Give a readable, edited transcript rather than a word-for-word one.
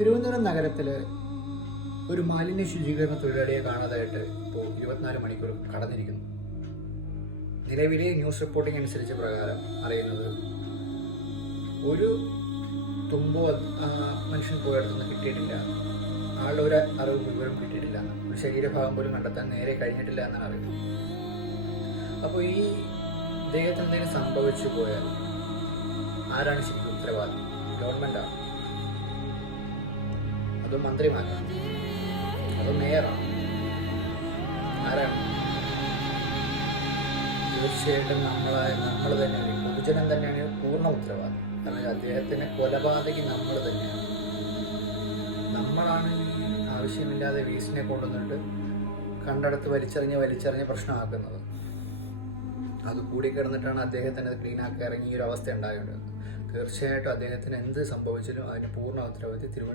തിരുവനന്തപുരം നഗരത്തിൽ ഒരു മാലിന്യ ശുചീകരണ തൊഴിലാളിയെ കാണാതായിട്ട് ഇപ്പോൾ 24 മണിക്കൂർ കടന്നിരിക്കുന്നു. നിലവിലെ ന്യൂസ് റിപ്പോർട്ടിംഗ് അനുസരിച്ച് പ്രകാരം അറിയുന്നത് ഒരു തുമ്പോ മനുഷ്യൻ പോയടുത്തൊന്നും കിട്ടിയിട്ടില്ല, ആളുടെ ഒരു അറിവ് വിവരം കിട്ടിയിട്ടില്ല, ഒരു ശരീരഭാഗം പോലും കണ്ടെത്താൻ നേരെ കഴിഞ്ഞിട്ടില്ല എന്നാണ് അറിയുന്നത്. അപ്പോൾ ഈ ഇദ്ദേഹത്തിന് എന്തെങ്കിലും സംഭവിച്ചു പോയാൽ ആരാണ് ശരിക്കും ഉത്തരവാദി? ഗവൺമെൻറ്റാണ്? അതോ മന്ത്രിമാരാണ്? അതോ മേയറാണ്? ആരാണ്? തീർച്ചയായിട്ടും നമ്മൾ തന്നെയാണ്, പൊതുജനം തന്നെയാണ് പൂർണ്ണ ഉത്തരവാദി. കാരണം അദ്ദേഹത്തിന് കൊലപാതകി നമ്മൾ തന്നെയാണ്. നമ്മളാണ് ഈ ആവശ്യമില്ലാതെ വേസ്റ്റിനെ കൊണ്ടുവന്നിട്ട് കണ്ടടത്ത് വലിച്ചെറിഞ്ഞ് പ്രശ്നമാക്കുന്നത്. അത് കൂടിക്കിടന്നിട്ടാണ് അദ്ദേഹത്തിന് അത് ക്ലീനാക്കി ഇറങ്ങിയ ഒരു അവസ്ഥ ഉണ്ടാകേണ്ടത്. തീർച്ചയായിട്ടും അദ്ദേഹത്തിന് എന്ത് സംഭവിച്ചാലും അതിന് പൂർണ്ണ ഉത്തരവാദിത്വം